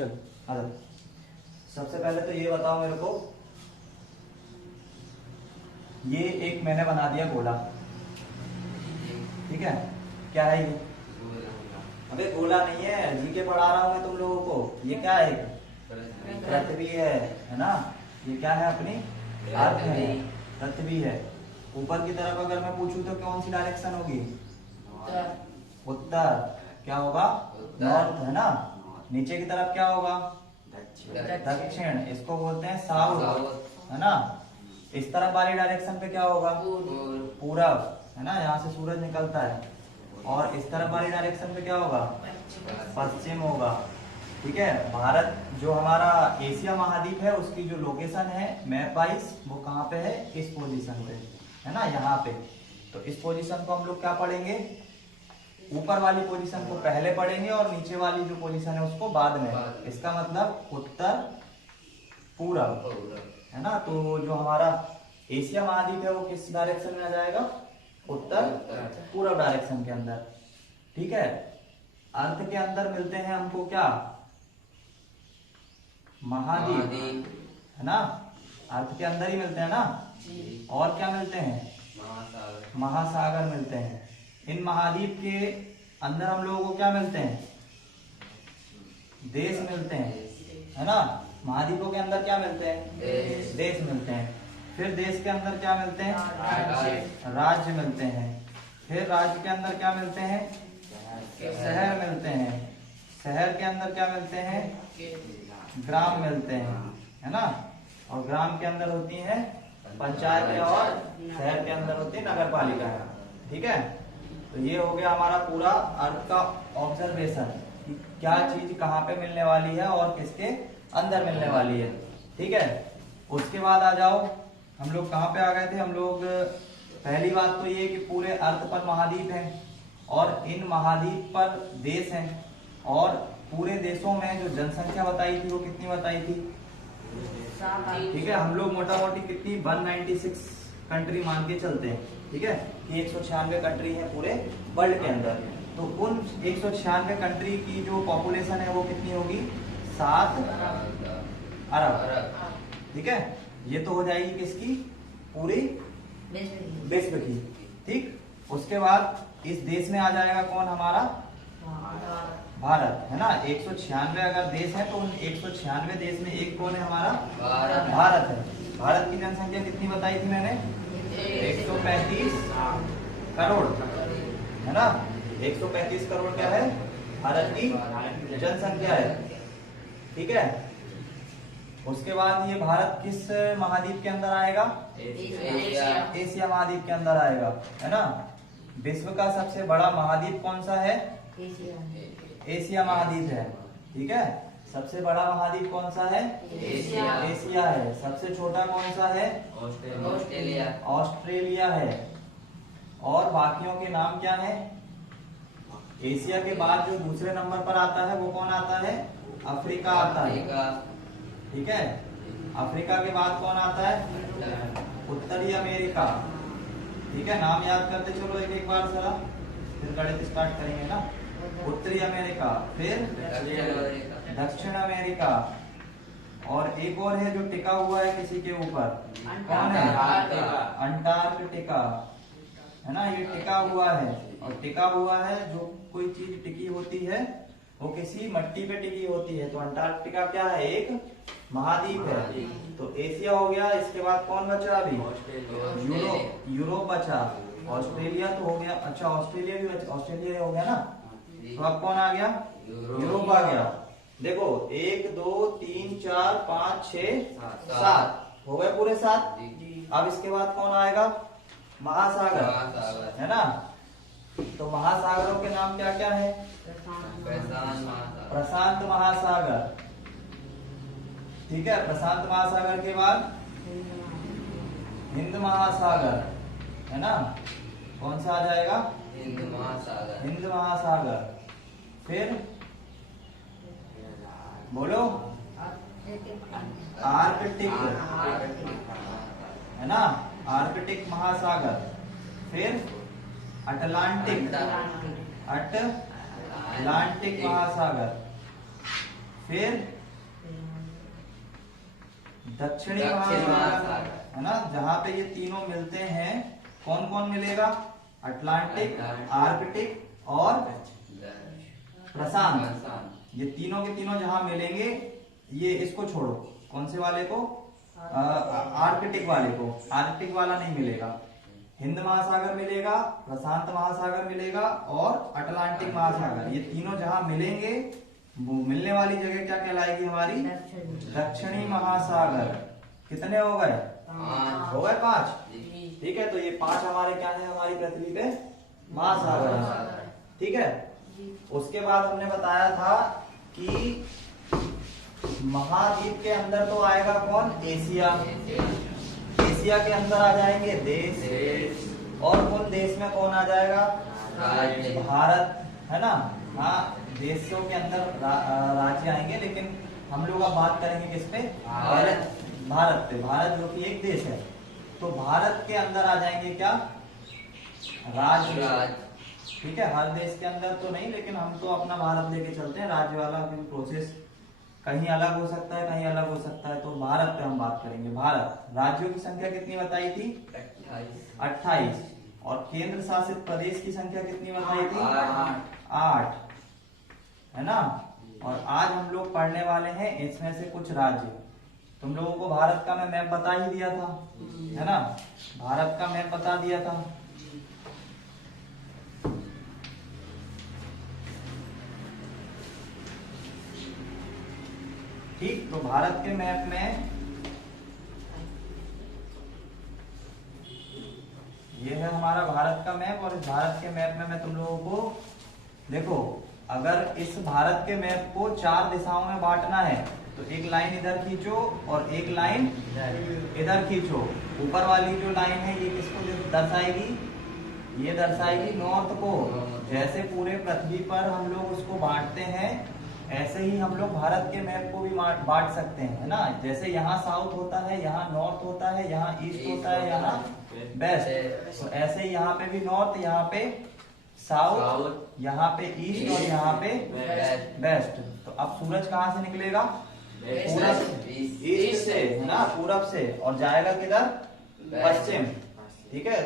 चलो आ जाओ। सबसे पहले तो ये बताओ मेरे को, ये एक मैंने बना दिया गोला, ठीक है? क्या है ये? अबे गोला नहीं है, जीके पढ़ा रहा हूँ मैं तुम लोगों को। ये क्या है? पृथ्वी है ना? ये क्या है? अपनी अर्थ है, पृथ्वी है। ऊपर की तरफ अगर मैं पूछूं तो कौन सी डायरेक्शन होगी? उत्तर। क्या होगा? नॉर्थ, है ना? नीचे की तरफ क्या होगा? दक्षिण। इसको बोलते हैं साउथ, है ना? इस तरफ वाली डायरेक्शन पे क्या होगा? पूरब, है ना? यहाँ से सूरज निकलता है। और इस तरफ वाली डायरेक्शन पे क्या होगा? पश्चिम होगा, ठीक है? भारत जो हमारा एशिया महाद्वीप है उसकी जो लोकेशन है मैप वाइज, वो कहाँ पे है? इस पोजीशन पे, है ना? यहाँ पे। तो इस पोजीशन को हम लोग क्या पढ़ेंगे? ऊपर वाली पोजीशन को पहले पढ़ेंगे और नीचे वाली जो पोजीशन है उसको बाद में। इसका मतलब उत्तर पूरब, है ना? तो जो हमारा एशिया महाद्वीप है वो किस डायरेक्शन में आ जाएगा? उत्तर पूरब डायरेक्शन के अंदर, ठीक है? अर्थ के अंदर मिलते हैं हमको क्या? महाद्वीप, है ना? अर्थ के अंदर ही मिलते हैं ना? और क्या मिलते हैं? महासागर मिलते हैं। इन महाद्वीप के अंदर हम लोगों को क्या मिलते हैं? देश मिलते हैं, है ना? महाद्वीपों के अंदर क्या मिलते हैं? देश मिलते हैं। फिर देश के अंदर क्या मिलते हैं? राज्य मिलते हैं। फिर राज्य के अंदर क्या मिलते हैं? शहर मिलते हैं। शहर के अंदर क्या मिलते हैं? ग्राम मिलते हैं, है ना? और ग्राम के अंदर होती है पंचायत और शहर के अंदर होती है नगर पालिका, ठीक है? तो ये हो गया हमारा पूरा अर्थ का ऑब्जर्वेशन, क्या चीज कहाँ पे मिलने वाली है और किसके अंदर मिलने वाली है, ठीक है? उसके बाद आ जाओ, हम लोग कहाँ पे आ गए थे? हम लोग पहली बात तो ये कि पूरे अर्थ पर महाद्वीप हैं और इन महाद्वीप पर देश हैं, और पूरे देशों में जो जनसंख्या बताई थी वो कितनी बताई थी? ठीक है, हम लोग मोटा मोटी कितनी 196 कंट्री मान के चलते हैं, ठीक है? कि 196 कंट्री है पूरे वर्ल्ड के अंदर। तो उन 196 कंट्री की जो पॉपुलेशन है वो कितनी होगी? 7 अरब, ठीक है? ये तो हो जाएगी किसकी? पूरी विश्व की, ठीक? उसके बाद इस देश में आ जाएगा कौन? हमारा भारत, है ना? 196 अगर देश है तो उन 196 देश में एक कौन है? हमारा भारत है। भारत की जनसंख्या कितनी बताई थी मैंने? 135 करोड़, है ना? 135 करोड़ क्या है? भारत की जनसंख्या है, ठीक है? उसके बाद ये भारत किस महाद्वीप के अंदर आएगा? एशिया महाद्वीप के अंदर आएगा, है ना? विश्व का सबसे बड़ा महाद्वीप कौन सा है? एशिया महाद्वीप है, ठीक है? सबसे बड़ा महाद्वीप कौन सा है? एशिया है। सबसे छोटा कौन सा है? ऑस्ट्रेलिया है। और बाकियों के नाम क्या है? एशिया के बाद जो दूसरे नंबर पर आता है वो कौन आता है? अफ्रीका आता है, ठीक है? अफ्रीका के बाद कौन आता है? उत्तरी अमेरिका, ठीक है? नाम याद करते चलो एक एक बार जरा, फिर गणित स्टार्ट करेंगे ना। उत्तरी अमेरिका, फिर दक्षिण अमेरिका, और एक और है जो टिका हुआ है किसी के ऊपर, कौन है? अंटार्कटिका, है ना? ये टिका हुआ है, और टिका हुआ है जो कोई चीज टिकी होती है वो किसी मट्टी पे टिकी होती है। तो अंटार्कटिका क्या है? एक महाद्वीप है। तो एशिया हो गया। इसके बाद कौन बचा? अभी यूरोप बचा। ऑस्ट्रेलिया तो हो गया। अच्छा, ऑस्ट्रेलिया भी बचा, ऑस्ट्रेलिया हो गया ना? तो अब कौन आ गया? यूरोप आ गया। देखो 1 2 3 4 5 6 7 हो गए पूरे 7। अब इसके बाद कौन आएगा? महासागर, है ना? तो महासागरों के नाम क्या क्या है? प्रशांत महासागर, ठीक है? प्रशांत महासागर के बाद हिंद महासागर, है ना? कौन सा आ जाएगा? हिंद महासागर। फिर बोलो, आर्कटिक, है ना? आर्कटिक महासागर। फिर अटलांटिक महासागर। फिर दक्षिणी महासागर, है ना, जहां पे ये तीनों मिलते हैं। कौन कौन मिलेगा? अटलांटिक, आर्कटिक और प्रशांत। ये तीनों के तीनों जहां मिलेंगे, ये इसको छोड़ो, कौन से वाले को? आर्कटिक वाले को। आर्कटिक वाला नहीं मिलेगा। हिंद महासागर मिलेगा, प्रशांत महासागर मिलेगा और अटलांटिक महासागर। ये तीनों जहां मिलेंगे, वो मिलने वाली जगह क्या कहलाएगी हमारी? दक्षिणी महासागर। कितने हो गए? हो गए 5। ठीक है, तो ये 5 हमारे क्या है हमारी पृथ्वी पे? महासागर। ठीक है, उसके बाद हमने बताया था कि महाद्वीप के अंदर तो आएगा कौन? एशिया। एशिया के अंदर आ जाएंगे देश, और उन देश में कौन आ जाएगा? भारत, है ना। हाँ, देशों के अंदर राज्य आएंगे, लेकिन हम लोग अब बात करेंगे किस पे? भारत पे। भारत जो कि एक देश है, तो भारत के अंदर आ जाएंगे क्या? राज्य। ठीक है, हर देश के अंदर तो नहीं, लेकिन हम तो अपना भारत लेके चलते हैं। राज्य वाला प्रोसेस कहीं अलग हो सकता है, कहीं अलग हो सकता है। तो भारत पे हम बात करेंगे। भारत, राज्यों की संख्या कितनी बताई थी? 28। और केंद्र शासित प्रदेश की संख्या कितनी बताई थी? 8, है ना। और आज हम लोग पढ़ने वाले हैं इसमें से कुछ राज्य। तुम लोगों को भारत का मैं मैप बता ही दिया था, है ना। भारत का मैप बता दिया था। ठीक, तो भारत के मैप में ये है हमारा भारत का मैप। और इस भारत के मैप में मैं तुम लोगों को, देखो, अगर इस भारत के मैप को 4 दिशाओं में बांटना है, तो एक लाइन इधर खींचो और एक लाइन इधर खींचो। ऊपर वाली जो लाइन है ये किसको दर्शाएगी? ये दर्शाएगी नॉर्थ को। जैसे पूरे पृथ्वी पर हम लोग उसको बांटते हैं, ऐसे ही हम लोग भारत के मैप को भी बांट सकते हैं, है ना। जैसे यहाँ साउथ होता है, यहाँ नॉर्थ होता है, यहाँ ईस्ट होता है, यहाँ वेस्ट। तो ऐसे ही यहाँ पे भी नॉर्थ, यहाँ पे साउथ, यहाँ पे ईस्ट और यहाँ पे वेस्ट। तो अब सूरज कहाँ से निकलेगा? पूरब, ईस्ट से, है ना, पूरब से, और जाएगा किधर? पश्चिम। ठीक है,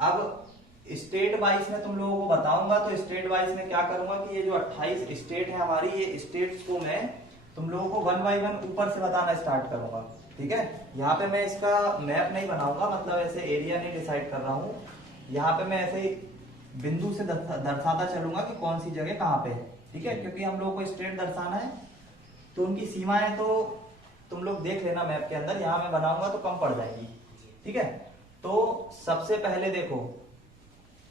अब स्टेट वाइज में तुम लोगों को बताऊंगा। तो स्टेट वाइज में क्या करूंगा कि ये जो 28 स्टेट है हमारी, ये स्टेट्स को मैं तुम लोगों को 1 बाय 1 ऊपर से बताना स्टार्ट करूंगा। ठीक है, यहाँ पे मैं इसका मैप नहीं बनाऊंगा, मतलब ऐसे एरिया नहीं डिसाइड कर रहा हूँ। यहाँ पे मैं ऐसे बिंदु से दर्शाता चलूंगा कि कौन सी जगह कहाँ पे है। ठीक है, क्योंकि हम लोगों को स्टेट दर्शाना है, तो उनकी सीमाएं तो तुम लोग देख लेना मैप के अंदर। यहाँ मैं बनाऊंगा तो कम पड़ जाएगी। ठीक है, तो सबसे पहले देखो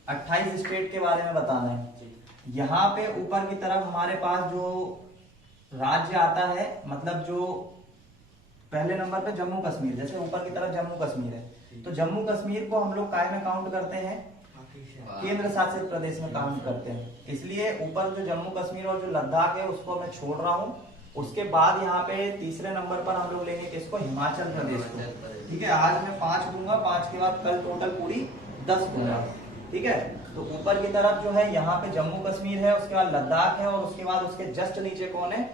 28 स्टेट के बारे में बताना है। यहाँ पे ऊपर की तरफ हमारे पास जो राज्य आता है, मतलब जो पहले नंबर पे जम्मू कश्मीर, जैसे ऊपर की तरफ जम्मू कश्मीर है, तो जम्मू कश्मीर को हम लोग काय में काउंट करते हैं? केंद्र शासित प्रदेश में काउंट करते हैं। इसलिए ऊपर जो जम्मू कश्मीर और जो लद्दाख है उसको मैं छोड़ रहा हूँ। उसके बाद यहाँ पे तीसरे नंबर पर हम लोग लेंगे किसको? हिमाचल प्रदेश को। ठीक है, आज मैं 5 दूंगा, 5 के बाद कल टोटल पूरी 10 दूंगा। ठीक है, तो ऊपर की तरफ जो है यहाँ पे जम्मू कश्मीर है, उसके बाद लद्दाख है, और उसके बाद उसके जस्ट नीचे कौन है?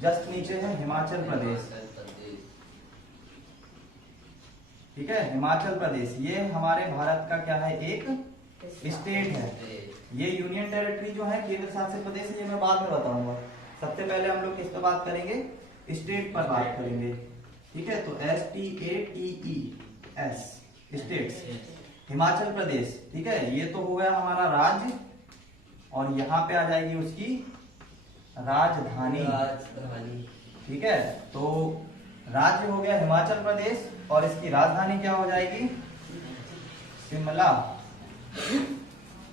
जस्ट नीचे है हिमाचल प्रदेश। ठीक है, हिमाचल प्रदेश ये हमारे भारत का क्या है? एक स्टेट है। ये यूनियन टेरिटरी जो है, केंद्र शासित प्रदेश, ये मैं बाद में बताऊंगा। सबसे पहले हम लोग किस पर बात करेंगे? स्टेट पर बात करेंगे। ठीक है, तो STATES स्टेट्स, हिमाचल प्रदेश। ठीक है, ये तो हो गया हमारा राज्य, और यहाँ पे आ जाएगी उसकी राजधानी। ठीक है, तो राज्य हो गया हिमाचल प्रदेश, और इसकी राजधानी क्या हो जाएगी? शिमला।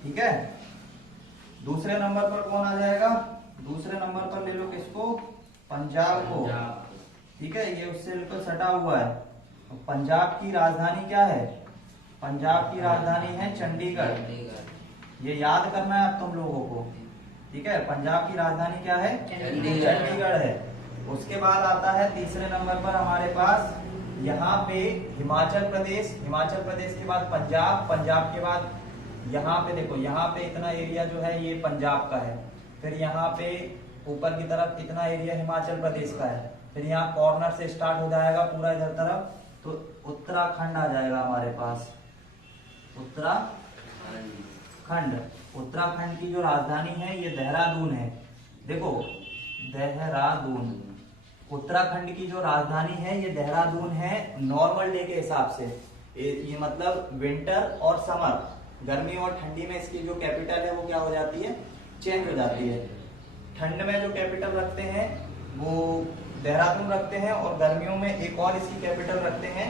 ठीक है, दूसरे नंबर पर कौन आ जाएगा? दूसरे नंबर पर ले लो किसको? पंजाब को। ठीक है, ये उससे बिल्कुल सटा हुआ है। तो पंजाब की राजधानी क्या है? पंजाब की राजधानी है चंडीगढ़। ये याद करना है अब तुम लोगों को। ठीक है, पंजाब की राजधानी क्या है? चंडीगढ़ है। उसके बाद आता है तीसरे नंबर पर हमारे पास यहाँ पे हिमाचल प्रदेश। हिमाचल प्रदेश के बाद पंजाब, पंजाब के बाद यहाँ पे देखो, यहाँ पे इतना एरिया जो है ये पंजाब का है। फिर यहाँ पे ऊपर की तरफ इतना एरिया हिमाचल प्रदेश का है। फिर यहाँ कॉर्नर से स्टार्ट हो जाएगा पूरा इधर तरफ, तो उत्तराखंड आ जाएगा हमारे पास, उत्तराखंड। उत्तराखंड की जो राजधानी है ये देहरादून है। देखो देहरादून, उत्तराखंड की जो राजधानी है ये देहरादून है। नॉर्मल डे के हिसाब से ये मतलब विंटर और समर, गर्मी और ठंडी में इसकी जो कैपिटल है वो क्या हो जाती है, चेंज हो जाती है। ठंड में जो कैपिटल रखते हैं वो देहरादून रखते हैं, और गर्मियों में एक और इसकी कैपिटल रखते हैं,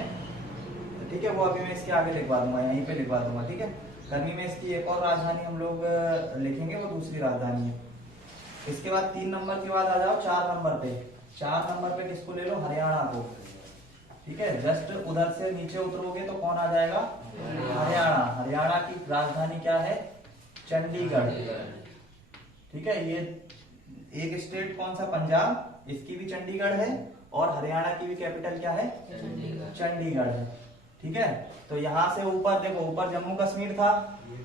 ठीक है, वो अभी मैं इसके आगे लिखवा दूंगा, यहीं पे लिखवा दूंगा, ठीक है। गर्मी में इसकी एक और राजधानी हम लोग लिखेंगे, वो दूसरी राजधानी है। इसके बाद 3 नंबर के बाद आ जाओ 4 नंबर पे। 4 नंबर पे किसको ले लो, हरियाणा को, ठीक है। जस्ट उधर से नीचे उतरोगे तो कौन आ जाएगा, हरियाणा। हरियाणा की राजधानी क्या है, चंडीगढ़, ठीक है। ये एक स्टेट कौन सा, पंजाब, इसकी भी चंडीगढ़ है, और हरियाणा की भी कैपिटल क्या है, चंडीगढ़ है, ठीक है। तो यहाँ से ऊपर देखो, ऊपर जम्मू कश्मीर था,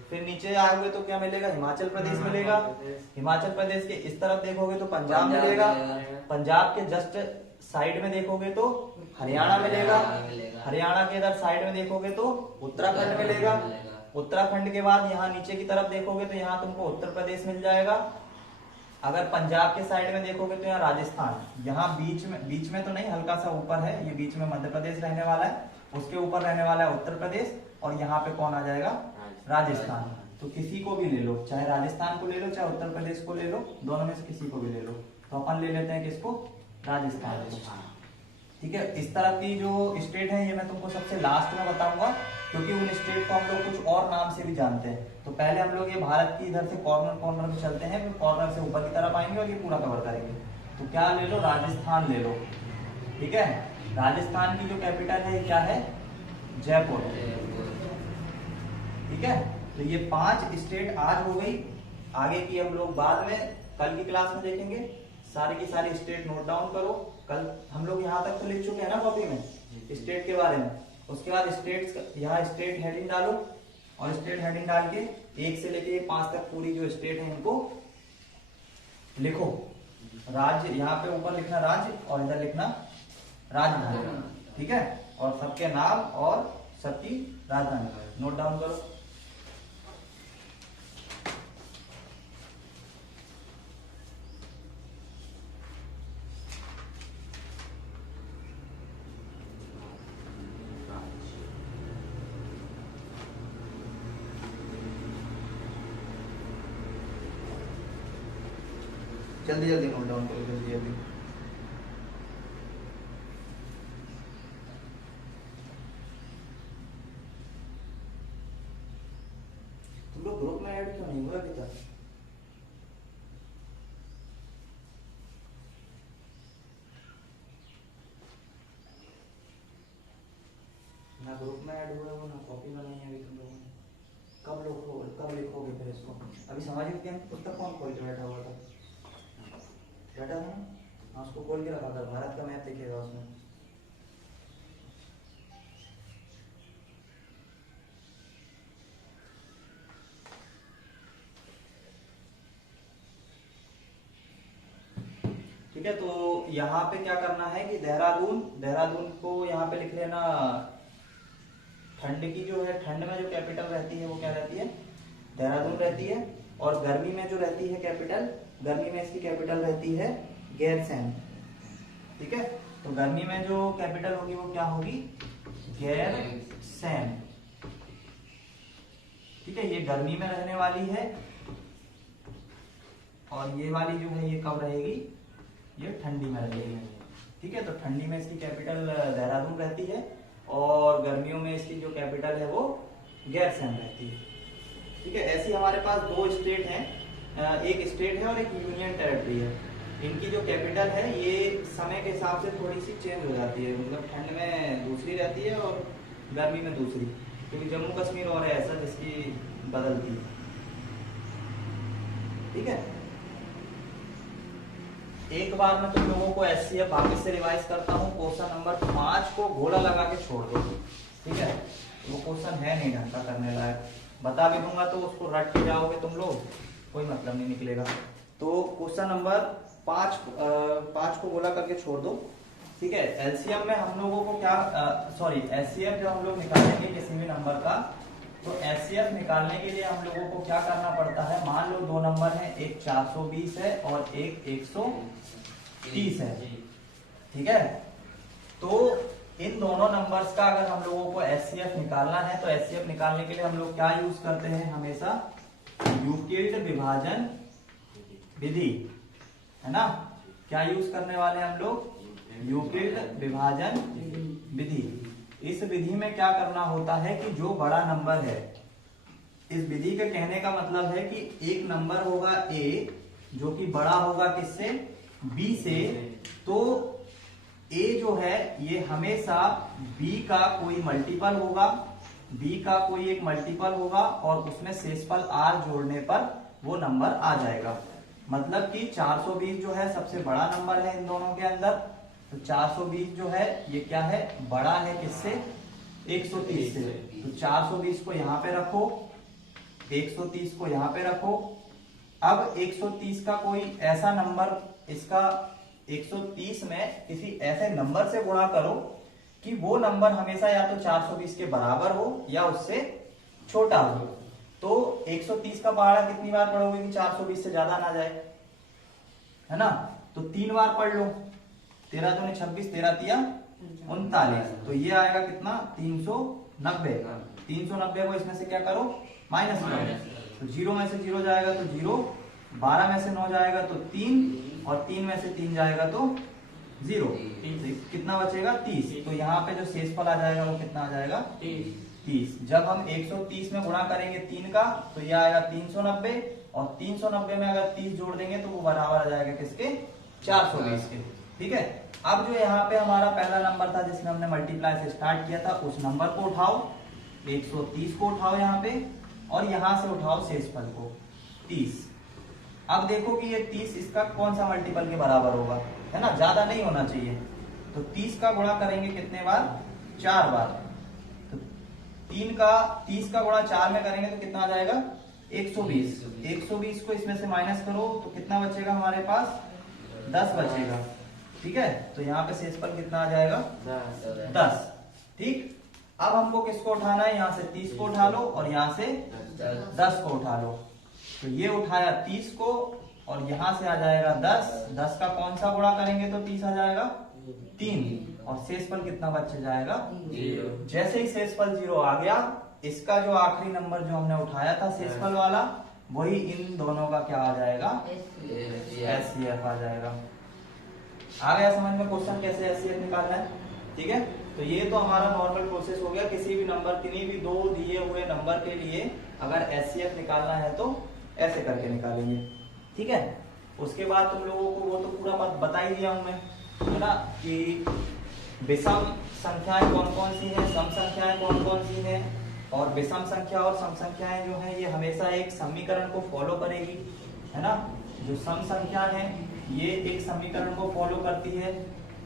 फिर नीचे आओगे तो क्या मिलेगा, हिमाचल प्रदेश मिलेगा। हिमाचल प्रदेश के इस तरफ देखोगे तो पंजाब मिलेगा। पंजाब के जस्ट साइड में देखोगे तो हरियाणा मिलेगा। हरियाणा के इधर साइड में देखोगे तो उत्तराखंड मिलेगा। उत्तराखंड के बाद यहाँ नीचे की तरफ देखोगे तो यहाँ तुमको उत्तर प्रदेश मिल जाएगा। अगर पंजाब के साइड में देखोगे तो यहाँ राजस्थान। यहाँ बीच में तो नहीं, हल्का सा ऊपर है, ये बीच में मध्य प्रदेश रहने वाला है, उसके ऊपर रहने वाला है उत्तर प्रदेश, और यहाँ पे कौन आ जाएगा, राजस्थान। तो किसी को भी ले लो, चाहे राजस्थान को ले लो, चाहे उत्तर प्रदेश को ले लो, दोनों में से किसी को भी ले लो। तो अपन ले लेते हैं किसको, राजस्थान, ठीक है। इस तरह की जो स्टेट है ये मैं तुमको सबसे लास्ट में बताऊंगा, क्योंकि उन स्टेट को हम लोग कुछ और नाम से भी जानते हैं। तो पहले हम लोग ये भारत की इधर से कॉर्नर कॉर्नर में चलते हैं, फिर कॉर्नर से ऊपर की तरफ आएंगे और ये पूरा कवर करेंगे। तो क्या ले लो, राजस्थान ले लो, ठीक है। राजस्थान की जो कैपिटल है क्या है, जयपुर, ठीक है। तो ये 5 स्टेट आज हो गई। आगे की हम लोग बाद में कल की क्लास में देखेंगे। सारी की सारी स्टेट नोट डाउन करो। कल हम लोग यहाँ तक तो लिख चुके हैं ना कॉपी में स्टेट के बारे में। उसके बाद स्टेट, यहाँ स्टेट हेडिंग डालो, और स्टेट हेडिंग डाल के 1 से लेके 5 तक पूरी जो स्टेट है इनको लिखो। राज्य यहाँ पे ऊपर लिखना राज्य, और इधर लिखना राजधानी, ठीक है। और सबके नाम और सबकी राजधानी नोट डाउन करो। जल्दी जल्दी नोट डाउन करो, जल्दी जल्दी। तुम लोग ग्रुप में ऐड क्यों नहीं हुआ अभी तक? ना ग्रुप में ऐड हुआ हो, ना कॉपी बनाई है अभी तुम लोगों ने। कब लिखोगे फिर इसको? अभी सामाजिक विज्ञान पुस्तक कौन खोल के बैठा हुआ था? बैठा था ना, हाँ, उसको खोल के रखा था, भारत का मैप दिखेगा उसमें। ठीक है, तो यहाँ पे क्या करना है कि देहरादून को यहाँ पे लिख लेना। ठंड की जो है, ठंड में जो कैपिटल रहती है वो क्या रहती है, देहरादून रहती है। और गर्मी में जो रहती है कैपिटल, गर्मी में इसकी कैपिटल रहती है गैरसैंण, ठीक है। तो गर्मी में जो कैपिटल होगी वो क्या होगी, गैरसैंण, ठीक है। ये गर्मी में रहने वाली है, और ये वाली जो है ये कब रहेगी, ये ठंडी में रहेगी, ठीक है। तो ठंडी में इसकी कैपिटल देहरादून रहती है, और गर्मियों में इसकी जो कैपिटल है वो गैरसैंण रहती है, ठीक है। ऐसी हमारे पास 2 स्टेट हैं, एक स्टेट है और एक यूनियन टेरिटरी है। इनकी जो कैपिटल है ये समय के हिसाब से थोड़ी सी चेंज हो जाती है, मतलब ठंड में दूसरी रहती है और गर्मी में दूसरी, क्योंकि जम्मू कश्मीर और है ऐसा जिसकी बदलती है, ठीक है। एक बार मैं तुम लोगों को एचसीएफ वापस से रिवाइज करता हूँ। क्वेश्चन नंबर 5 को गोला लगा के छोड़ दो, ठीक है। वो क्वेश्चन है नहीं ढंग का करने लायक, बता भी दूंगा तो उसको रट के जाओगे तुम लोग, कोई मतलब नहीं निकलेगा। तो क्वेश्चन नंबर पांच को गोला करके छोड़ दो, ठीक है। एलसीएम में हम लोगों को क्या एचसीएफ जब हम लोग निकालेंगे किसी भी नंबर का, तो एचसीएफ निकालने के लिए हम लोगों को क्या करना पड़ता है। मान लो दो नंबर है, एक 420 है और एक 130 है, ठीक है। तो इन दोनों नंबर्स का अगर हम लोगों को एचसीएफ निकालना है, तो एचसीएफ निकालने के लिए हम लोग क्या यूज करते हैं, हमेशा यूक्लिड विभाजन विधि, है ना। क्या यूज करने वाले हम लोग, यूक्लिड विभाजन विधि। इस विधि में क्या करना होता है कि जो बड़ा नंबर है, इस विधि के कहने का मतलब है कि एक नंबर होगा a जो कि बड़ा होगा किससे, b से, तो a जो है ये हमेशा b का कोई मल्टीपल होगा, b का कोई एक मल्टीपल होगा और उसमें शेषफल r जोड़ने पर वो नंबर आ जाएगा। मतलब कि 420 जो है सबसे बड़ा नंबर है इन दोनों के अंदर, तो 420 जो है ये क्या है, बड़ा है किससे, 130 से। तो 420 को यहाँ पे रखो, 130 को यहाँ पे रखो। अब 130 का कोई ऐसा नंबर, इसका 130 में किसी ऐसे नंबर से गुणा करो कि वो नंबर हमेशा या तो 420 के बराबर हो या उससे छोटा हो। तो 130 का पहाड़ा कितनी बार पढ़ोगे कि 420 से ज्यादा ना जाए, है ना। तो 3 बार पढ़ लो, 13 दूनी 26, 13 तिया 39, तो ये आएगा कितना, 390। 390 को इसमें से क्या करो, माइनस करो, तो 0 में से 0 जाएगा तो 0, 12 में से 9 जाएगा तो 3 और 3 में से 3 जाएगा तो 0, कितना बचेगा, 30। तो यहाँ पे जो शेषफल आ जाएगा वो कितना आ जाएगा, 30। जब हम 130 में गुणा करेंगे 3 का, तो यह आएगा 390 और 390 में अगर 30 जोड़ देंगे तो वो बराबर आ जाएगा किसके, 420 के, ठीक है। अब जो यहाँ पे हमारा पहला नंबर था जिसमें हमने मल्टीप्लाई से स्टार्ट किया था, उस नंबर को उठाओ, 130 को उठाओ यहाँ पे और यहाँ से उठाओ शेषफल को 30। अब देखो कि ये 30 इसका कौन सा मल्टीपल के बराबर होगा, है ना, ज्यादा नहीं होना चाहिए। तो 30 का गुणा करेंगे कितने बार, 4 बार। तो 30 का गुणा 4 में करेंगे तो कितना आ जाएगा, 120। 120 को इसमें से माइनस करो तो कितना बचेगा हमारे पास, 10 बचेगा, ठीक है। तो यहाँ पे शेषफल कितना आ जाएगा, 10, ठीक। अब हमको किसको उठाना है, यहाँ से 30 को उठा लो और यहाँ से 10 को उठा लो। तो ये उठाया 30 को और यहाँ से आ जाएगा 10, 10 का कौन सा गुणा करेंगे तो 30 आ जाएगा, 3, और शेषफल कितना बच जाएगा, 0। जैसे ही शेषफल 0 आ गया, इसका जो आखिरी नंबर जो हमने उठाया था शेषफल वाला, वही इन दोनों का क्या आ जाएगा, एचसीएफ आ जाएगा। आ गया समझ में क्वेश्चन कैसे एचसीएफ निकालना है, ठीक है। तो ये तो हमारा नॉर्मल प्रोसेस हो गया, किसी भी नंबर, किन्हीं भी दो दिए हुए नंबर के लिए अगर एचसीएफ निकालना है तो ऐसे करके निकालेंगे, ठीक है। उसके बाद तुम लोगों को वो तो पूरा बता ही दिया हूं मैं, है ना, कि विषम संख्याएं कौन कौन सी हैं, सम संख्याएं कौन कौन सी हैं, और विषम संख्या और सम संख्याएं जो है ये हमेशा एक समीकरण को फॉलो करेगी, है ना। जो सम संख्या है ये एक समीकरण को फॉलो करती है,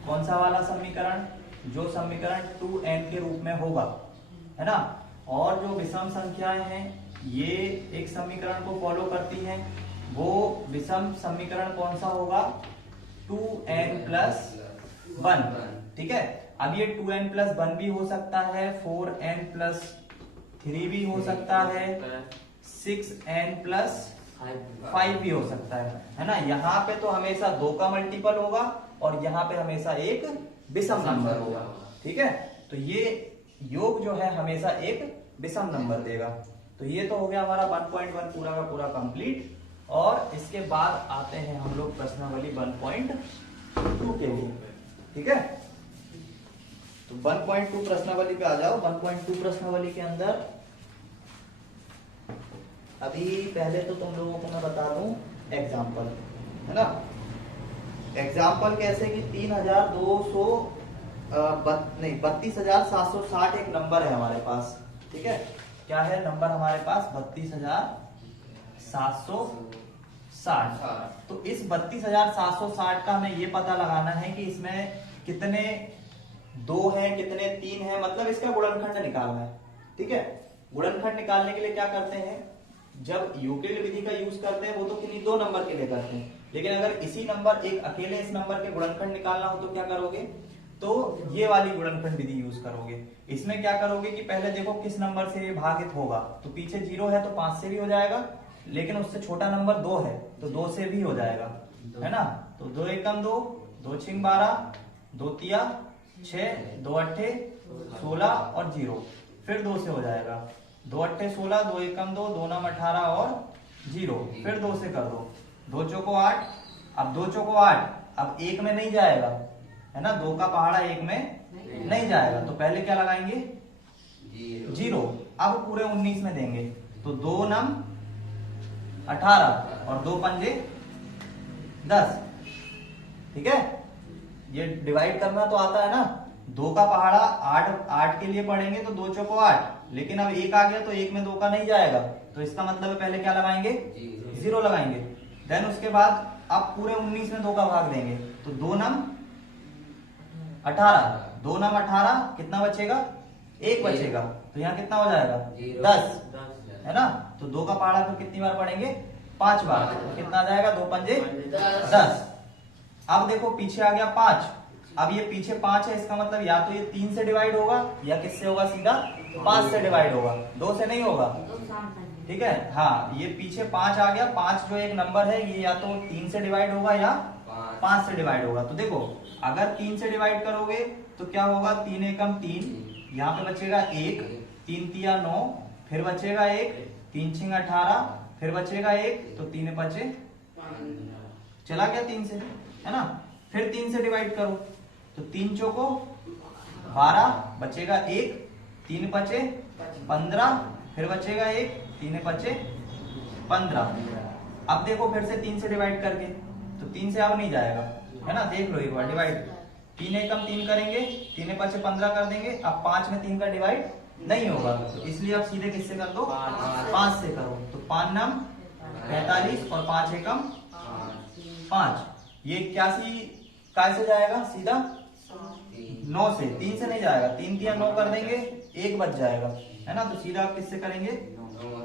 कौन सा वाला समीकरण, जो समीकरण 2n के रूप में होगा, है ना। और जो विषम संख्याएं हैं ये एक समीकरण को फॉलो करती हैं, वो विषम समीकरण कौन सा होगा, 2n+1, ठीक है। अब ये 2n+1 भी हो सकता है, 4n+3 भी हो सकता है, 6n+5 भी हो सकता है ना। यहाँ पे तो हमेशा 2 का मल्टीपल होगा और यहाँ पे हमेशा एक विषम नंबर होगा, ठीक है। तो ये योग जो है हमेशा एक विषम नंबर देगा। तो ये तो हो गया हमारा 1.1 पूरा का पूरा कंप्लीट। और इसके बाद आते हैं हम लोग प्रश्नावली 1.2 के लिए, ठीक है। तो 1.2 प्रश्नावली पे आ जाओ। 1.2 प्रश्नावली के अंदर अभी पहले तो तुम लोगों को मैं बता दूं एग्जाम्पल, है ना। एग्जाम्पल कैसे कि 32,760 एक नंबर है हमारे पास, ठीक है। क्या है नंबर हमारे पास, 32,760। तो इस 32,760 का हमें ये पता लगाना है कि इसमें कितने 2 हैं, कितने 3 हैं, मतलब इसका गुणनखंड निकालना है, ठीक है। गुणनखंड निकालने के लिए क्या करते हैं, जब यूक्लिड विधि का यूज करते हैं वो तो किन्हीं दो नंबर के लिए करते हैं, लेकिन अगर इसी नंबर एक अकेले इस नंबर के गुणनखंड निकालना हो तो क्या करोगे, तो ये वाली गुणनखंड विधि यूज करोगे। इसमें क्या करोगे कि पहले देखो किस नंबर से ये भागित होगा, तो पीछे 0 है तो 5 से भी हो जाएगा, लेकिन उससे छोटा नंबर 2 है तो 2 से भी हो जाएगा, है ना। तो 2 एकम 2, 2 छिंग 12, 2 तिया 6, 2 अट्ठे 16 और 0, फिर 2 से हो जाएगा, 2 अट्ठे 16, 2 एकम 2, 2 नम 18 और 0, फिर 2 से कर दो, 2 चौको 8, अब 2 चौको 8, अब 1 में नहीं जाएगा, है ना, 2 का पहाड़ा 1 में नहीं जाएगा, तो पहले क्या लगाएंगे 0, अब पूरे 19 में देंगे, तो 2 नम 18 और 2 पंजे 10, ठीक है। ये डिवाइड करना तो आता है ना, 2 का पहाड़ा 8 के लिए पढ़ेंगे तो 2 चौको 8, लेकिन अब 1 आ गया तो 1 में 2 का नहीं जाएगा, तो इसका मतलब है पहले क्या लगाएंगे 0 लगाएंगे, देन उसके बाद अब पूरे 19 में 2 का भाग देंगे, तो 2 नम 18, 2 नम 18, कितना बचेगा 1 बचेगा, तो यहाँ कितना हो जाएगा 10, है ना। तो 2 का पहाड़ा फिर कितनी बार पढ़ेंगे 5 बार, तो कितना आ जाएगा 2 पंजे 10। अब देखो पीछे आ गया 5, अब ये पीछे 5 है, इसका मतलब या तो ये 3 से डिवाइड होगा या किससे होगा, सीधा 5 से डिवाइड होगा, 2 से नहीं होगा, ठीक है। हाँ, ये पीछे 5 आ गया, 5 जो एक नंबर है ये या तो 3 से डिवाइड होगा या 5 से डिवाइड होगा। तो देखो अगर 3 से डिवाइड करोगे तो क्या होगा, 3 एकम 3, यहाँ पे बचेगा 1, 3 तिया 9, फिर बचेगा 1, 3 छिंग 18, फिर बचेगा 1, तो 3 बचे, चला गया 3 से, है ना। फिर 3 से डिवाइड करो तो 3 चौको 12, बचेगा 1, 3 बचे 15, फिर बचेगा 1, 3 बचे 15। अब देखो फिर से 3 से डिवाइड करके, तो 3 से अब नहीं जाएगा, है ना, देख लो एक बार डिवाइड, 3 एकम 3 करेंगे, 3 बचे 15 कर देंगे, अब 5 में 3 का डिवाइड नहीं होगा, तो इसलिए अब सीधे किससे कर दो 5 से करो, तो 5 नम 45 और 5 एकम 5, ये 81 काय से जाएगा, सीधा 9 से, 3 से नहीं जाएगा, 3 तिया 9 कर देंगे, 1 बच जाएगा, है ना, तो सीधा आप किससे करेंगे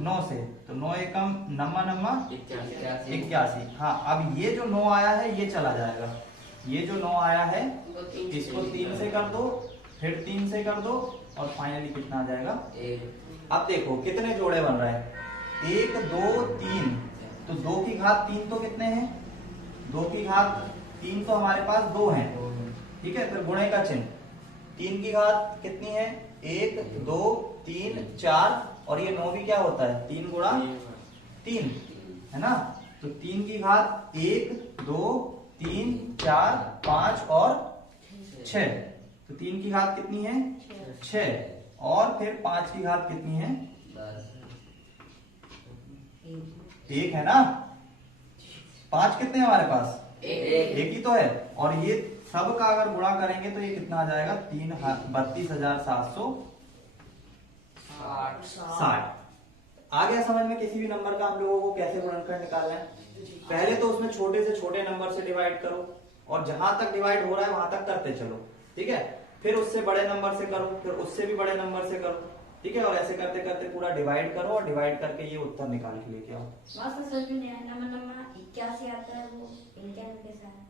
9 से, तो 9 एकम नम्मा नम्मा 81। हाँ, अब ये जो 9 आया है ये चला जाएगा, ये जो 9 आया है इसको 3 से कर दो, फिर 3 से कर दो, और फाइनली कितना आ जाएगा 1। अब देखो कितने जोड़े बन रहे हैं, 1 2 3, तो 2 की घात 3 तो कितने हैं, 2 की घात 3 तो हमारे पास 2 हैं, ठीक है। फिर गुणे का चिन्ह, 3 की घात कितनी है, 1 2 3 4, और ये 9 भी क्या होता है 3 गुणा 3, है ना। तो 3 की घात 1 2 3 4 5 और 6, तो 3 की घात कितनी है 6, और फिर 5 की घात कितनी है 1, है ना। 5 कितने हैं हमारे पास, एक ही तो है, और ये सब का अगर गुणा करेंगे तो ये कितना आ जाएगा 32,760। आ गया समझ में किसी भी नंबर का हम लोगों को कैसे गुणनखंड निकालना है। पहले तो उसमें छोटे से छोटे नंबर से डिवाइड करो, और जहां तक डिवाइड हो रहा है वहां तक करते चलो, ठीक है। फिर उससे बड़े नंबर से करो, फिर उससे भी बड़े नंबर से करो, ठीक है, और ऐसे करते करते पूरा डिवाइड करो, और डिवाइड करके ये उत्तर निकाल के लेके आओ। नंबर 81 आता है, वो 51 कैसा है?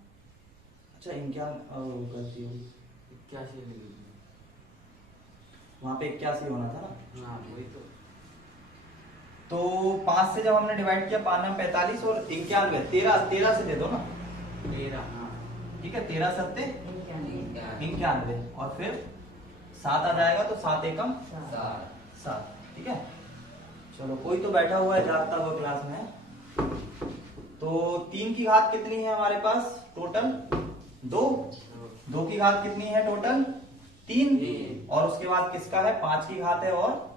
अच्छा, 51 गलती हुई, 81 वहां पे 81 होना था ना। हाँ, वही तो 5 से जब हमने डिवाइड किया, 5 में 45 और 91, 13 से दे दो ना, 13, हाँ ठीक है, 13 सत्ते 91, और फिर 7 आ जाएगा, तो 7 एकम 7, ठीक है। चलो, कोई तो बैठा हुआ है जागता हुआ क्लास में। तो 3 की घात कितनी है हमारे पास टोटल 2 की घात कितनी है टोटल 3, और उसके बाद किसका है 5 की घात है, और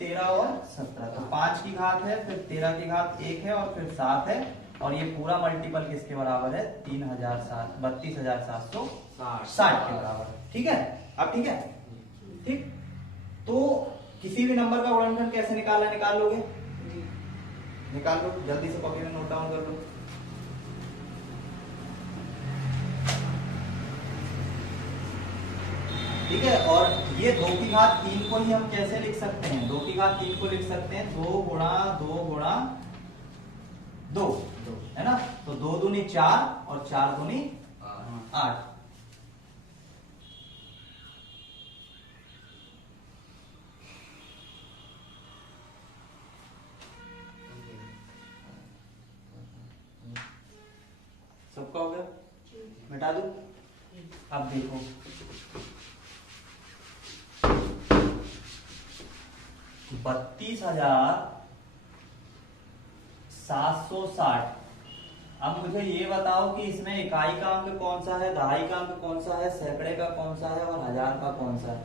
13 और 17, तो 5 की घात है, फिर 13 की घात 1 है, और फिर 7 है, और ये पूरा मल्टीपल किसके बराबर है 32,760 के बराबर, ठीक है। अब ठीक है, ठीक। तो किसी भी नंबर का गुणनखंड कैसे निकालना है, निकाल लोगे, निकाल लो जल्दी से, कॉपी में नोट डाउन कर लो। ठीक है, और ये 2 की घात 3 को ही हम कैसे लिख सकते हैं? 2 की घात 3 को लिख सकते हैं 2 गुणा 2 गुणा 2, है ना? तो 2 दूनी 4 और 4 दूनी 8। सबका हो गया? मिटा दूं? अब देखो, बत्तीस 760। अब मुझे ये बताओ कि इसमें इकाई का अंक कौन सा है, दहाई का अंक कौन सा है, सैकड़े का कौन सा है और हजार का कौन सा है?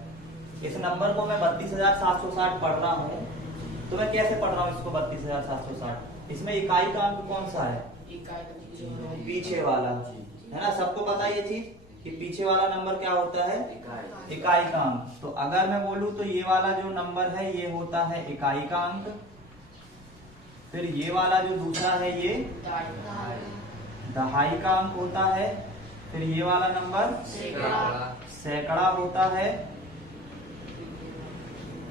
इस नंबर को मैं 32,760 पढ़ रहा हूँ, तो मैं कैसे पढ़ रहा हूँ इसको 32,760? इसमें इकाई का अंक कौन सा है? पीछे वाला, है ना? सबको पता ये चीज कि पीछे वाला नंबर क्या होता है? इकाई का अंक। तो अगर मैं बोलूं तो ये वाला जो नंबर है ये होता है इकाई का अंक, फिर ये वाला जो दूसरा है ये दहाई का अंक होता है, फिर ये वाला नंबर सैकड़ा होता है,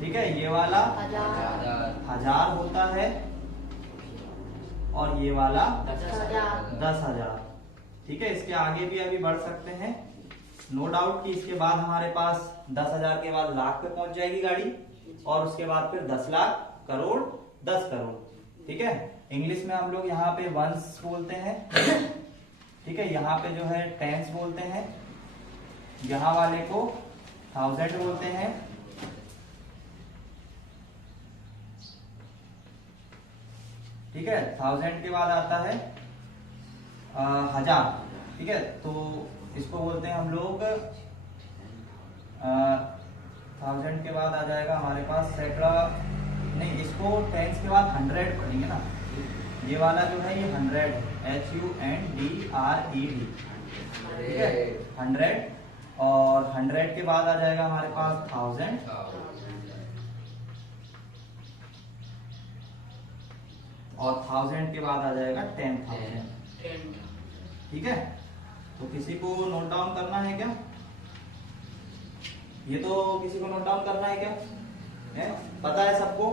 ठीक है? ये वाला हजार होता है और ये वाला 10,000। ठीक है, इसके आगे भी अभी बढ़ सकते हैं, नो डाउट कि इसके बाद हमारे पास 10,000 के बाद लाख पे पहुंच जाएगी गाड़ी, और उसके बाद फिर 10 लाख, करोड़, 10 करोड़। ठीक है, इंग्लिश में हम लोग यहाँ पे वंस बोलते हैं, ठीक है? यहाँ पे जो है टेंस बोलते हैं, यहाँ वाले को 1000 बोलते हैं, ठीक है? 1000 के बाद आता है 1000, ठीक है? तो इसको बोलते हैं हम लोग 1000 के बाद आ जाएगा हमारे पास सैकड़ा, नहीं, इसको टेंस के बाद 100 पढ़ेंगे ना। ये वाला जो है ये 100 HUNDRED, ठीक है? 100, और 100 के बाद आ जाएगा हमारे पास 1000, और 1000 के बाद आ जाएगा 10,000। ठीक है, तो किसी को नोट डाउन करना है क्या? ये तो किसी को नोट डाउन करना है क्या? है? पता है सबको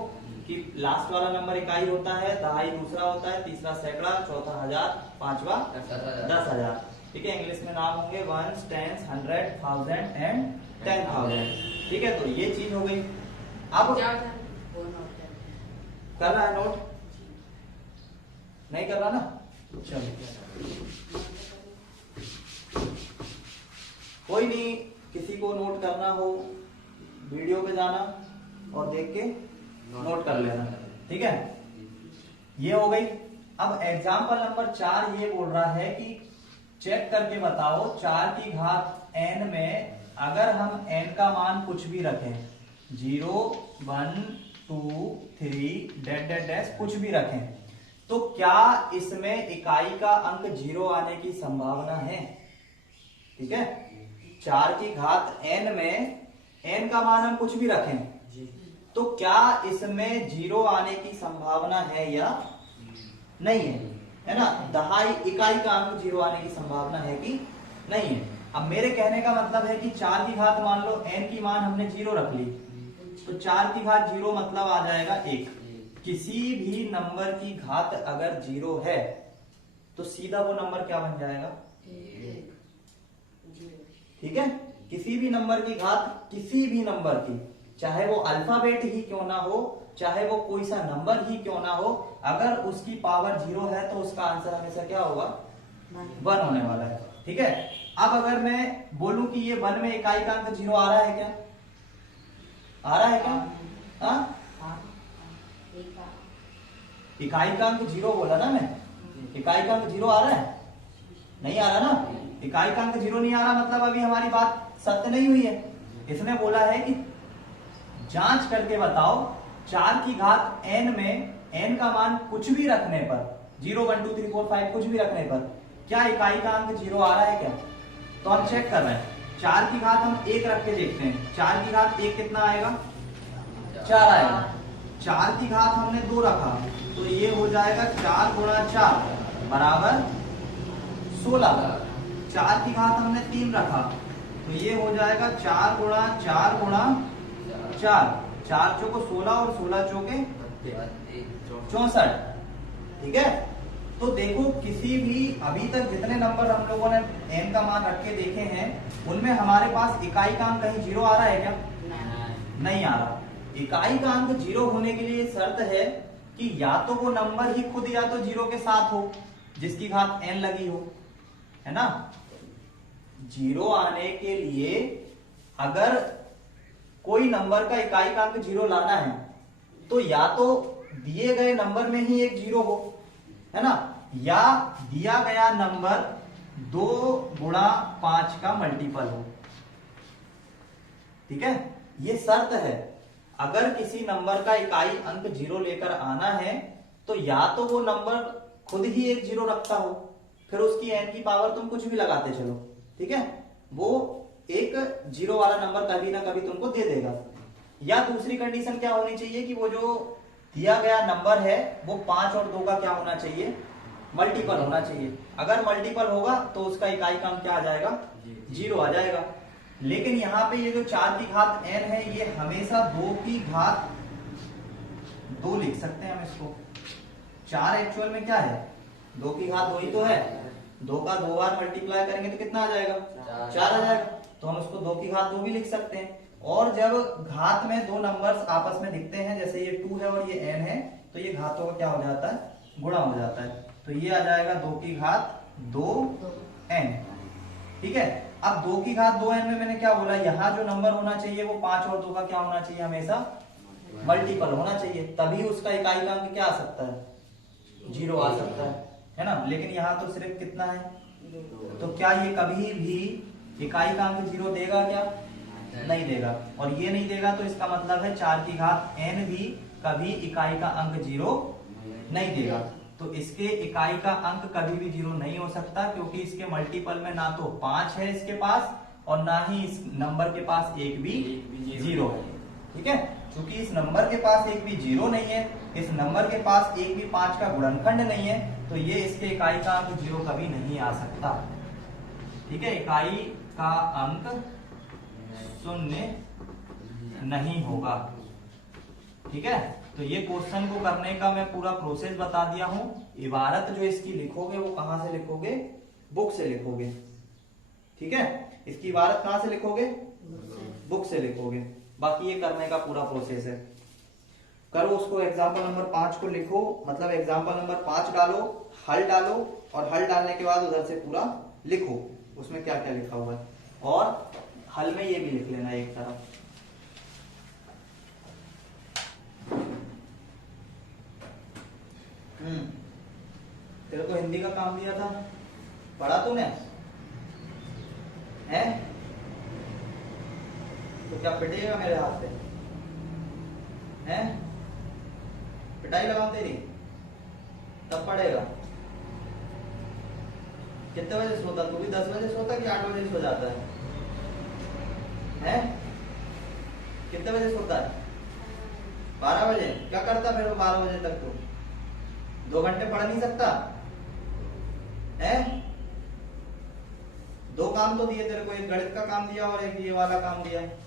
कि लास्ट वाला नंबर इकाई होता है, दहाई दूसरा होता है, तीसरा सैकड़ा, चौथा हजार, पांचवा 10,000। ठीक है, इंग्लिश में नाम होंगे वंस, टेंस, 100, 1000 एंड 10,000। ठीक है, तो ये चीज हो गई। अब कर रहा है नोट? नहीं कर रहा ना? चलो, कोई नहीं, किसी को नोट करना हो वीडियो पे जाना और देख के नोट कर लेना। ठीक है, ये हो गई। अब एग्जाम्पल नंबर 4 ये बोल रहा है कि चेक करके बताओ 4 की घात n में अगर हम n का मान कुछ भी रखें, 0, 1, 2, 3 डैश डैश डैश कुछ भी रखें, तो क्या इसमें इकाई का अंक 0 आने की संभावना है? ठीक है, 4 की घात n में n का मान हम कुछ भी रखें तो क्या इसमें 0 आने की संभावना है या नहीं है? है ना? दहाई इकाई का अंक 0 आने की संभावना है कि नहीं है? अब मेरे कहने का मतलब है कि 4 की घात मान लो n की मान हमने 0 रख ली, तो 4 की घात 0 मतलब आ जाएगा 1। किसी भी नंबर की घात अगर 0 है तो सीधा वो नंबर क्या बन जाएगा? ठीक है, किसी भी नंबर की घात, किसी भी नंबर की, चाहे वो अल्फाबेट ही क्यों ना हो, चाहे वो कोई सा नंबर ही क्यों ना हो, अगर उसकी पावर 0 है तो उसका आंसर हमेशा क्या होगा? 1 होने वाला है। ठीक है, अब अगर मैं बोलूं कि ये 1 में इकाई का अंक 0 आ रहा है क्या? आ रहा है क्या? हाँ, इकाई का अंक 0 बोला ना मैं, इकाई का अंक 0 आ रहा है? नहीं आ रहा ना? इकाई का अंक 0 नहीं आ रहा मतलब अभी हमारी बात सत्य नहीं हुई है। इसने बोला है कि जांच करके बताओ 4 की घात n में n का मान कुछ भी रखने पर, 0, 1, 2, 3, 4, 5 कुछ भी रखने पर क्या इकाई का अंक 0 आ रहा है क्या? तो हम चेक कर रहे हैं। 4 की घात हम 1 रख के देखते हैं, 4 की घात 1 कितना आएगा? 4 आएगा। 4 की घात हमने 2 रखा तो ये हो जाएगा 4 गुणा 4 बराबर 16। 4 की घात हमने 3 रखा तो ये हो जाएगा 4 गुणा 4 गुणा 4, 4 चौको 16 और 16 चौके 64। ठीक है, तो देखो किसी भी अभी तक जितने नंबर हम लोगों ने n का मान रख के देखे हैं उनमें हमारे पास इकाई का अंक कहीं 0 आ रहा है क्या? नहीं आ रहा। इकाई का अंक 0 होने के लिए शर्त है कि या तो वो नंबर ही खुद या तो 0 के साथ हो जिसकी घात n लगी हो, है ना। 0 आने के लिए अगर कोई नंबर का इकाई का अंक 0 लाना है तो या तो दिए गए नंबर में ही एक 0 हो, है ना, या दिया गया नंबर 2 गुणा 5 का मल्टीपल हो। ठीक है, ये शर्त है। अगर किसी नंबर का इकाई अंक 0 लेकर आना है तो या तो वो नंबर खुद ही एक 0 रखता हो, फिर उसकी n की पावर तुम कुछ भी लगाते चलो, ठीक है, वो एक 0 वाला नंबर कभी ना कभी तुमको दे देगा। या दूसरी कंडीशन क्या होनी चाहिए कि वो जो दिया गया नंबर है वो 5 और 2 का क्या होना चाहिए? मल्टीपल होना चाहिए। अगर मल्टीपल होगा तो उसका इकाई का अंक क्या आ जाएगा? 0 आ जाएगा। लेकिन यहाँ पे ये जो 4 की घात n है ये हमेशा 2 की घात 2 लिख सकते हैं हम इसको। 4 एक्चुअल में क्या है? 2 की घात 2 ही तो है। 2 का 2 बार मल्टीप्लाई करेंगे तो कितना आ जाएगा? 4 आ जाएगा। तो हम उसको 2 की घात 2 भी लिख सकते हैं। और जब घात में दो नंबर्स आपस में दिखते हैं, जैसे ये 2 है और ये n है, तो ये घातों का क्या हो जाता है? गुणा हो जाता है। तो ये आ जाएगा 2 की घात 2n। ठीक है, अब 2 की घात 2n में मैंने क्या बोला? यहाँ जो नंबर होना चाहिए वो 5 और 2 का क्या होना चाहिए? हमेशा मल्टीपल होना चाहिए, तभी उसका इकाई का अंक क्या आ सकता है? 0 आ सकता है ना। लेकिन यहाँ तो सिर्फ कितना है? तो क्या ये कभी भी इकाई का अंक 0 देगा क्या? नहीं देगा। और ये नहीं देगा तो इसका मतलब है 4 की घात n भी कभी इकाई का अंक 0 नहीं देगा। तो इसके इकाई का अंक कभी भी 0 नहीं हो सकता, क्योंकि इसके मल्टीपल में ना तो 5 है इसके पास और ना ही इस नंबर के पास एक भी 0 है। ठीक है, क्योंकि इस नंबर के पास एक भी 0 नहीं है, इस नंबर के पास एक भी 5 का गुणनखंड नहीं है, तो ये इसके इकाई का अंक 0 कभी नहीं आ सकता। ठीक है, इकाई का अंक 0 नहीं होगा। ठीक है, तो ये क्वेश्चन को करने का मैं पूरा प्रोसेस बता दिया हूं। इबारत जो इसकी लिखोगे वो कहां से लिखोगे? बुक से लिखोगे। ठीक है, इसकी इबारत कहां से लिखोगे? बुक से लिखोगे। बाकी ये करने का पूरा प्रोसेस है। करो उसको, एग्जाम्पल नंबर 5 को लिखो, मतलब एग्जाम्पल नंबर 5 डालो, हल डालो, और हल डालने के बाद उधर से पूरा लिखो उसमें क्या क्या लिखा हुआ है। और हल में ये भी लिख लेना एक तरफ। तेरे को हिंदी का काम दिया था, पढ़ा तूने? है? तो क्या पिटेगा मेरे हाथ से? हैं? पिटाई लगाऊं तेरी? तब पढ़ेगा। कितने बजे सोता? तू भी 10 बजे सोता कि 8 बजे सो जाता है? हैं? कितने बजे सोता है? 12 बजे। क्या करता फिर वो 12 बजे तक? तू 2 घंटे पढ़ नहीं सकता है? 2 काम तो दिए तेरे को, एक गणित का काम दिया और एक ये वाला काम दिया है।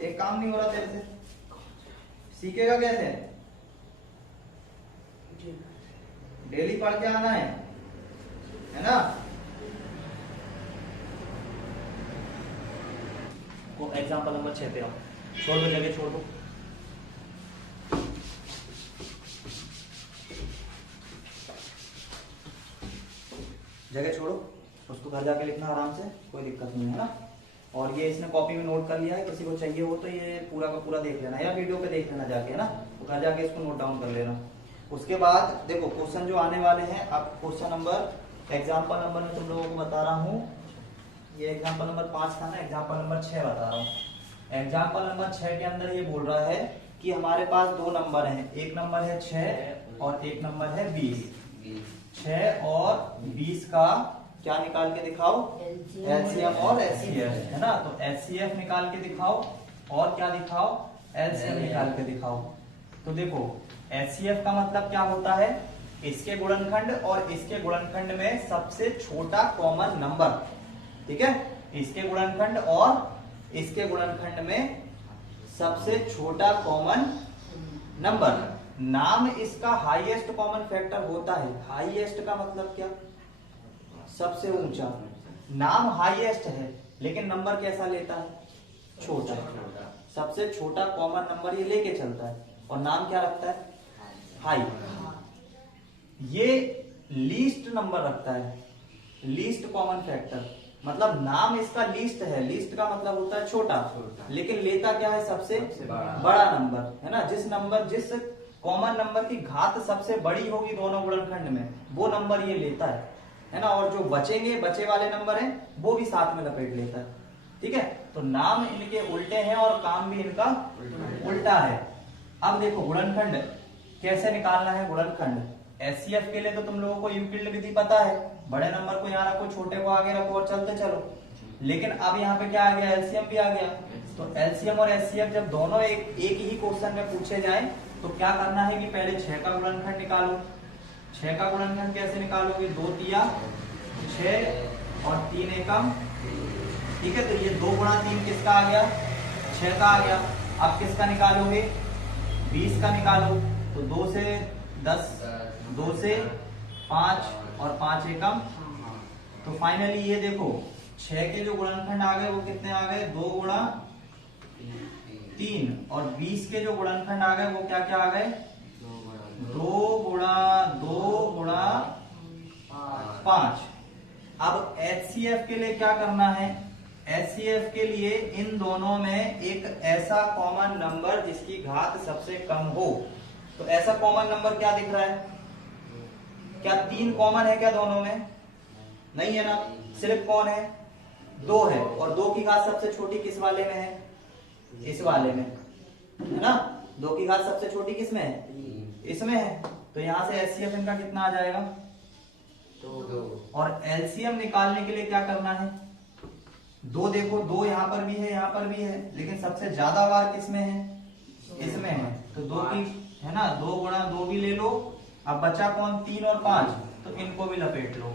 एक काम नहीं हो रहा तेरे से, सीखेगा कैसे? डेली पढ़ के आना है ना। वो एग्जाम्पल नंबर 6 पे आओ, छोड़ दो जगह, छोड़ दो। जगह छोड़ो, उसको घर जाके लिखना आराम से, कोई दिक्कत नहीं है ना। और ये इसने कॉपी में नोट कर लिया है, किसी को चाहिए हो तो ये पूरा का पूरा देख लेना या वीडियो पे देख लेना जाके, है ना। तो घर जाके इसको नोट डाउन कर लेना। उसके बाद देखो क्वेश्चन जो आने वाले हैं, अब क्वेश्चन नंबर एग्जाम्पल नंबर में तुम लोगों को बता रहा हूँ, ये एग्जाम्पल नंबर 5 था ना, एग्जाम्पल नंबर 6 बता रहा हूँ। एग्जाम्पल नंबर 6 के अंदर ये बोल रहा है कि हमारे पास 2 नंबर हैं, एक नंबर है 6 और एक नंबर है 20। 6 और 20 का क्या निकाल के दिखाओ? एलसीएम और एचसीएफ, है ना। तो एचसीएफ निकाल के दिखाओ और क्या दिखाओ? एलसीएम निकाल के दिखाओ। तो देखो एचसीएफ का मतलब क्या होता है? इसके गुणनखंड और इसके गुणनखंड में सबसे छोटा कॉमन नंबर, ठीक है, इसके गुणनखंड और इसके गुणनखंड में सबसे छोटा कॉमन नंबर। नाम इसका हाईएस्ट कॉमन फैक्टर होता है। हाईएस्ट का मतलब क्या? सबसे ऊंचा। नाम हाईएस्ट है लेकिन नंबर कैसा लेता है? छोटा। सबसे छोटा कॉमन नंबर ये लेके चलता है और नाम क्या रखता है? हाई। ये लीस्ट नंबर रखता है, लीस्ट कॉमन फैक्टर। मतलब नाम इसका लीस्ट है, लीस्ट का मतलब होता है छोटा, लेकिन लेता क्या है? सबसे बड़ा नंबर, है ना। जिस कॉमन नंबर की घात सबसे बड़ी होगी दोनों गुणनखंड में, वो नंबर ये लेता है ना। और जो बचे वाले नंबर हैं वो भी साथ में लपेट लेता है, ठीक है। तो नाम इनके उल्टे हैं और काम भी इनका उल्टा है। अब देखो गुणनखंड कैसे निकालना है। गुणनखंड एचसीएफ के लिए तो तुम लोगों को यूक्लिड विधि पता है, बड़े नंबर को यहाँ रखो, छोटे को आगे रखो और चलते चलो। लेकिन अब यहाँ पे क्या आ गया? एलसीएम भी आ गया। तो एलसीएम और एचसीएफ जब दोनों एक ही क्वेश्चन में पूछे जाए तो क्या करना है कि पहले 6 का गुणनखंड निकालो। 6 का गुणनखंड कैसे निकालोगे? 2 तिया 6 और 3 एकम, ठीक है। तो ये 2 गुणा 3 किसका आ गया? 6 का आ गया। अब किसका निकालोगे? 20 का निकालो। तो 2 से 10, 2 से 5 और 5 एकम। तो फाइनली ये देखो 6 के जो गुणनखंड आ गए वो कितने आ गए? 2 गुणा 3। और 20 के जो गुणनखंड आ गए वो क्या क्या आ गए? 2 गुणा 5। अब एचसीएफ के लिए क्या करना है? एचसीएफ के लिए इन दोनों में एक ऐसा कॉमन नंबर जिसकी घात सबसे कम हो। तो ऐसा कॉमन नंबर क्या दिख रहा है? क्या 3 कॉमन है क्या दोनों में? नहीं है ना। सिर्फ कौन है? 2 है। और 2 की घात सबसे छोटी किस वाले में है? इस वाले में, है ना। 2 की घात सबसे छोटी किस में है? इसमें है। तो यहां से एचसीएफ इनका कितना आ जाएगा? 2। और एलसीएम निकालने के लिए क्या करना है? 2 देखो, 2 यहाँ पर भी है, यहाँ पर भी है, लेकिन सबसे ज्यादा बार किसमें है? इसमें है। तो 2 की, है ना, 2 गुणा 2 भी ले लो। अब बचा कौन? 3 और 5, तो इनको भी लपेट लो,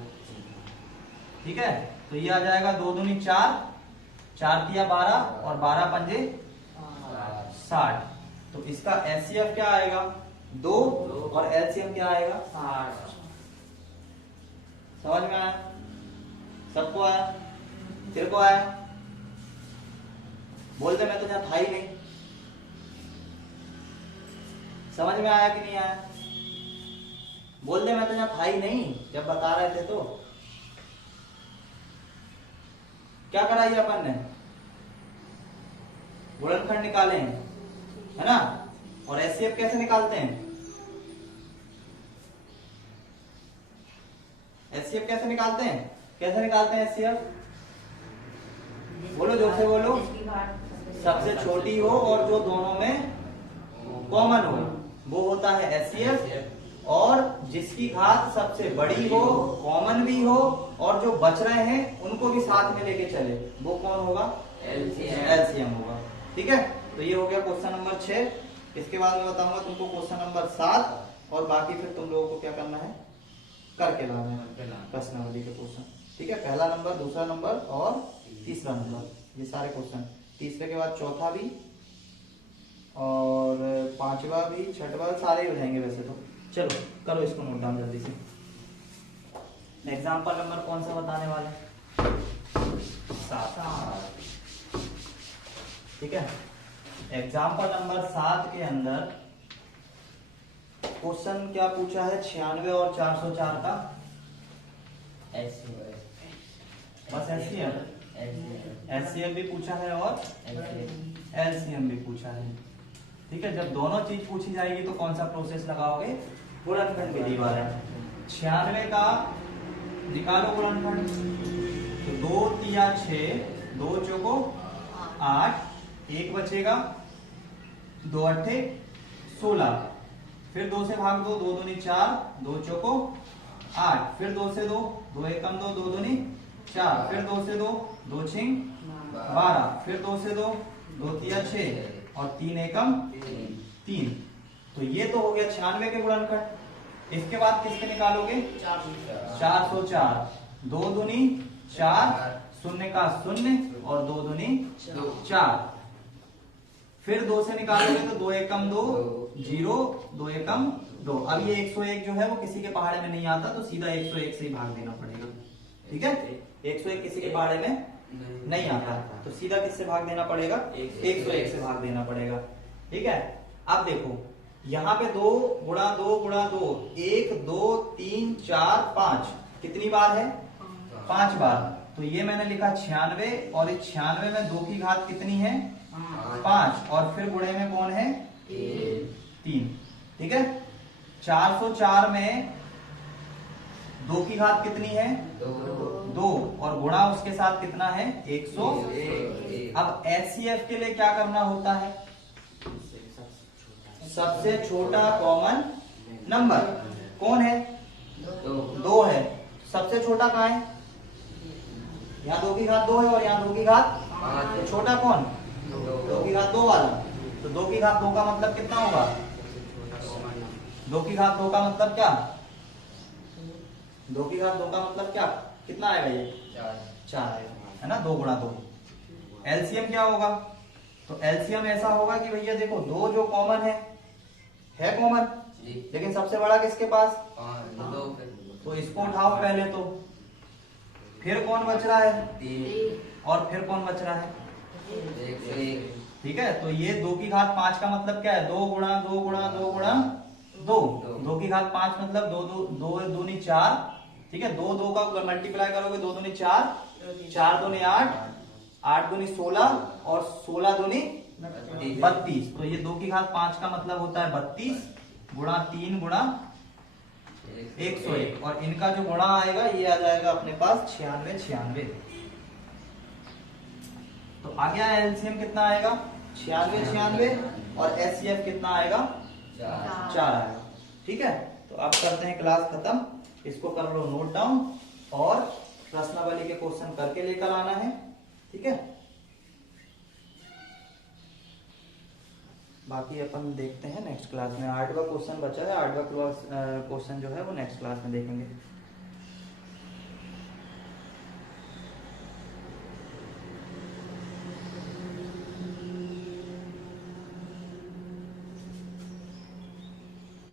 ठीक है। तो ये आ जाएगा 2 दूनी 4, 4 तिया 12 और 12 पंजे 60। तो इसका एचसीएफ क्या आएगा? 2 और एलसीएम क्या आएगा? 60। समझ में आया? सबको आया? तेरे को आया? बोलते मैं तो जहां था ही नहीं। समझ में आया कि नहीं आया? बोल दे मैं तो जहां था ही नहीं जब बता रहे थे। तो क्या करा ये अपन ने? गुणनखंड निकाले हैं, है ना। और एचसीएफ कैसे निकालते हैं? एचसीएफ कैसे निकालते हैं? कैसे निकालते हैं एचसीएफ? बोलो, जोर से बोलो। सबसे छोटी हो और जो दोनों में कॉमन हो वो होता है एचसीएफ। और जिसकी घात सबसे बड़ी हो, कॉमन भी हो, और जो बच रहे हैं उनको भी साथ में लेके चले, वो कौन होगा? एलसीएम होगा, ठीक है। तो ये हो गया क्वेश्चन नंबर 6। इसके बाद मैं बताऊंगा तुमको क्वेश्चन नंबर 7 और बाकी फिर तुम लोगों को क्या करना है? करके लाना है प्रश्नावली के क्वेश्चन, ठीक है। पहला नंबर, दूसरा नंबर और तीसरा नंबर, ये सारे क्वेश्चन। तीसरे के बाद चौथा भी और पांचवा भी, छठवा, सारे हो जाएंगे वैसे तो। चलो करो इसको नोट डाउन जल्दी से। एग्जाम्पल नंबर कौन सा बताने वाले? 7, ठीक है। एग्जाम्पल नंबर 7 के अंदर क्वेश्चन क्या पूछा है? 96 और 404 का। बस एचसीएफ भी पूछा है और एलसीएम भी पूछा है, ठीक है। जब दोनों चीज पूछी जाएगी तो कौन सा प्रोसेस लगाओगे? गुणनखंड विधि वाला। 96 का निकालो गुणनखंड। तो 2 तिया 6, 2 चौको 8, 1 बचेगा, 2 अट्ठे 16। फिर 2 से भाग दो, 2 दूनी 4, 2 चौको 8। फिर 2 से 2, 2 एकम 2, 2 दूनी 4। फिर 2 से 2, 2 छिंग 12। फिर 2 से 2, 2 तिया 6 और 3 एकम 3। तो ये तो हो गया 96 के गुणनखंड। इसके बाद किसके निकालोगे? 404। 2 दूनी 4, शून्य का शून्य और 2 दूनी दो 4। फिर 2 से निकालोगे तो 2 एकम 2 0, 2 एकम 2। अब ये 101 जो है वो किसी के पहाड़े में नहीं आता, तो सीधा 101 से ही भाग देना पड़ेगा। ठीक है, 101 किसी के पहाड़े में नहीं आता, तो सीधा किससे भाग देना पड़ेगा? 101 से भाग देना पड़ेगा। ठीक है, अब देखो यहाँ पे 2 गुणा 2 गुणा 2, 1 2 3 4 5, कितनी बार है? 5 बार। तो ये मैंने लिखा 96, और इस 96 में 2 की घात कितनी है? 5, और फिर गुणे में कौन है? 3। ठीक है, 404 में 2 की घात कितनी है? 2, और गुणा उसके साथ कितना है? 100। अब HCF के लिए क्या करना होता है? सबसे छोटा कॉमन नंबर कौन है? 2 है। सबसे छोटा कहाँ है? यहाँ 2 की घात 2 है और यहाँ 2 की घात, तो छोटा कौन? 2 की घात 2 वाला। तो 2 की घात 2 का मतलब कितना होगा? 2 की घात 2 का मतलब क्या? 2 की घात 2 का मतलब क्या? कितना आएगा ये? 4 आएगा, है ना? 2 गुणा 2। एलसीएम क्या होगा? तो एलसीएम ऐसा होगा कि भैया देखो 2 जो कॉमन है कॉमन, लेकिन सबसे बड़ा किसके पास? तो इसको उठाओ पहले, तो फिर कौन बच रहा है? 3 और फिर कौन बच रहा है? 101। ठीक है, तो ये 2 की घात 5 का मतलब क्या है? 2 गुणा 2 गुणा 2 गुणा 2। 2 की घात 5 मतलब 2 दूनी 4। ठीक है, 2 का मल्टीप्लाई करोगे 2 दूनी 4, 4 दूनी 8, 8 दूनी 16 और 16 दूनी 32। तो ये 2 की घात 5 का मतलब होता है 32 गुणा 3 गुणा 101, और इनका जो गुणा आएगा ये आ जाएगा अपने पास 96। तो आ गया एलसीएम कितना आएगा? 96, और एचसीएफ कितना आएगा? 4 आएगा। ठीक है, तो अब करते हैं क्लास खत्म। इसको कर लो नोट डाउन, और प्रश्नावली के क्वेश्चन करके लेकर आना है। ठीक है, बाकी अपन देखते हैं नेक्स्ट क्लास में। 8वां क्वेश्चन बचा है, 8वां क्वेश्चन जो है वो नेक्स्ट क्लास में देखेंगे।